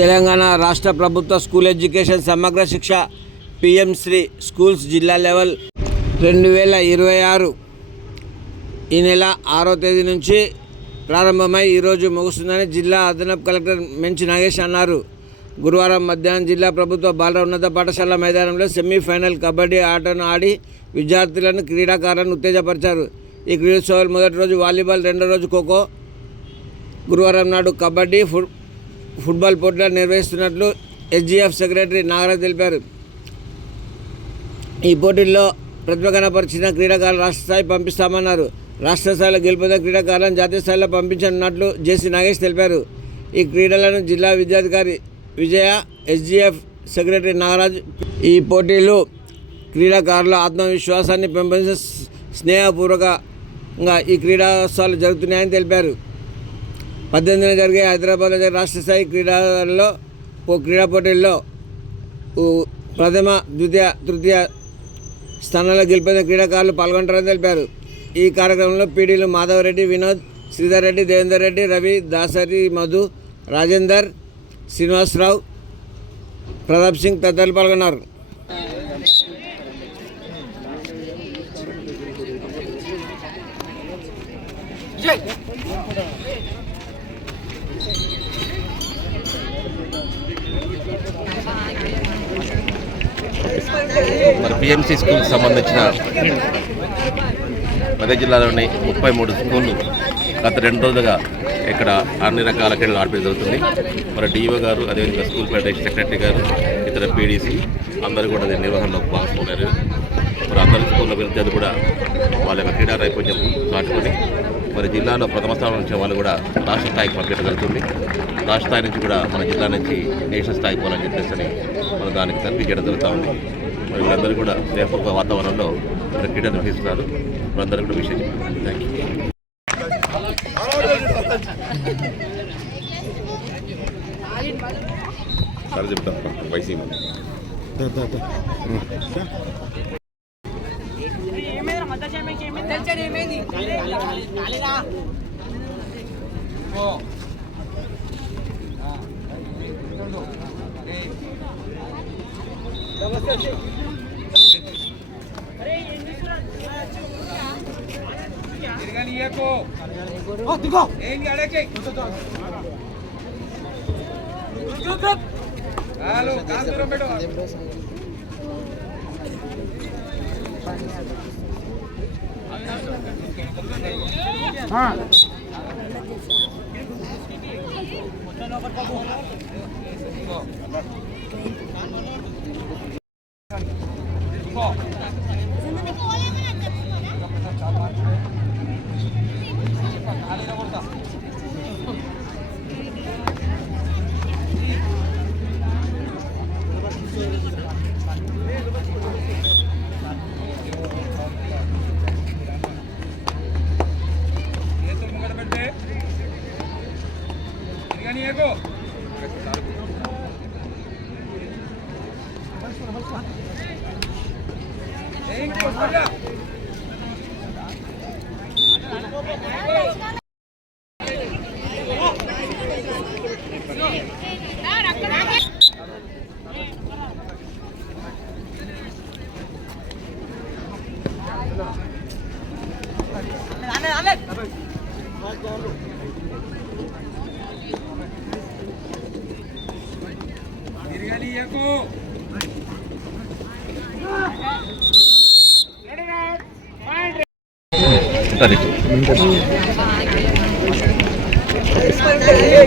తెలంగాణ రాష్ట్ర ప్రభుత్వ school education సమగ్ర శిక్ష పిఎం శ్రీ స్కూల్స్ జిల్లా లెవెల్ 2026 ఈ నెల 6వ తేదీ నుంచి ప్రారంభమై ఈరోజు ముగుస్తుందని జిల్లా అదనపు కలెక్టర్ మెంచి నాగేష్ అన్నారు. గురువారం మధ్యాహ్నం జిల్లా ప్రభుత్వ బాల ఉన్నత పాఠశాల మైదానంలో సెమీఫైనల్ కబడ్డీ ఆటను ఆడి విద్యార్థులను క్రీడాకారులను ఉత్తేజపరిచారు. ఈ క్రీడోత్సవాలు మొదటి రోజు వాలీబాల్, రెండో రోజు ఖోఖో, గురువారం నాడు కబడ్డీ, ఫుట్బాల్ పోటీలు నిర్వహిస్తున్నట్లు ఎస్జీఎఫ్ సెక్రటరీ నాగరాజ్ తెలిపారు. ఈ పోటీల్లో ప్రతిభ కనపరిచిన క్రీడాకారులు రాష్ట్ర స్థాయి పంపిస్తామన్నారు. రాష్ట్ర స్థాయిలో గెలుపొందిన క్రీడాకారులను జాతీయ స్థాయిలో పంపించనున్నట్లు జేసీ నాగేష్ తెలిపారు. ఈ క్రీడలను జిల్లా విద్యాధికారి విజయ, ఎస్జీఎఫ్ సెక్రటరీ నాగరాజ్ ఈ పోటీలు క్రీడాకారుల ఆత్మవిశ్వాసాన్ని పెంపొందించే స్నేహపూర్వకంగా ఈ క్రీడోత్సవాలు జరుగుతున్నాయని తెలిపారు. 18న జరిగే హైదరాబాద్లో జరిగే రాష్ట్ర స్థాయి క్రీడా పోటీల్లో ప్రథమ, ద్వితీయ, తృతీయ స్థానాల్లో గెలిపిన క్రీడాకారులు పాల్గొంటారని తెలిపారు. ఈ కార్యక్రమంలో పీడీలు మాధవరెడ్డి, వినోద్, శ్రీధర్ రెడ్డి, దేవేందర్ రెడ్డి, రవి, దాసరి, మధు, రాజేందర్, శ్రీనివాసరావు, ప్రతాప్ సింగ్ తదితరులు పాల్గొన్నారు. మరి పిఎంసి స్కూల్కి సంబంధించిన మెదక్ జిల్లాలోని 33 స్కూళ్ళు గత 2 రోజులుగా ఇక్కడ అన్ని రకాల క్రీడలు ఆడిపి జరుగుతుంది. మరి డిఓ గారు, అదేవిధంగా స్కూల్ ఫెడరేషన్ సెక్రటరీ గారు, ఇతర పీడీసీ అందరూ కూడా దీని నిర్వహణలో పాల్గొన్నారు. మరి అందరి స్కూళ్ళ విద్యార్థులు కూడా వాళ్ళ యొక్క క్రీడా నైపుణ్యం చాటుకొని మరి జిల్లాలో ప్రథమ స్థానం నుంచి వాళ్ళు కూడా రాష్ట్ర స్థాయికి పంపించడం జరుగుతుంది. రాష్ట్ర స్థాయి నుంచి కూడా మన జిల్లా నుంచి నేషనల్ స్థాయికి పోవాలని చెప్పేసి మన దానికి తరఫీ చేయడం జరుగుతూ ఉంది. మరి వీళ్ళందరూ కూడా స్నేహపూర్వక వాతావరణంలో మరి క్రీడలు నిర్వహిస్తున్నారు. వీళ్ళందరూ కూడా విషయం చెప్పారు. Thank you. సార్ చెప్తాను వైసీ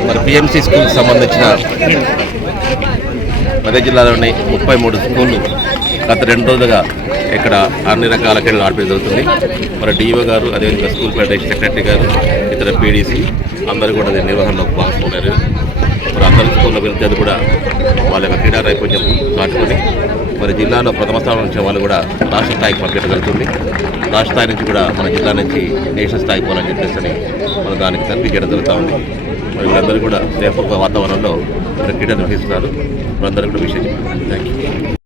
మరి పిఎంసి స్కూల్కి సంబంధించిన మెదక్ జిల్లాలోని 33 స్కూళ్ళు గత 2 రోజులుగా ఇక్కడ అన్ని రకాల క్రీడలు ఆడిపి జరుగుతుంది. మరి డిఓ గారు, అదేవిధంగా స్కూల్ ఫెడరేషన్ సెక్రటరీ గారు, ఇతర పీడీసీ అందరూ కూడా దీని నిర్వహణలో పాల్గొన్నారు. మరి అందరి స్కూళ్ళ విద్యార్థులు కూడా వాళ్ళ యొక్క క్రీడా నైపుణ్యం చాటుకొని మరి జిల్లాలో ప్రథమ స్థానం నుంచి వాళ్ళు కూడా రాష్ట్ర స్థాయికి పంపించడం జరుగుతుంది. రాష్ట్ర స్థాయి నుంచి కూడా మన జిల్లా నుంచి నేషనల్ స్థాయికి పోవాలని చెప్పేసి మన దానికి తరఫీ చేయడం జరుగుతూ ఉంది. మరి వీళ్ళందరూ కూడా స్నేహపూర్వక వాతావరణంలో మరి క్రీడలు నిర్వహిస్తున్నారు. వీళ్ళందరూ కూడా విషయం చెప్పారు. Thank you.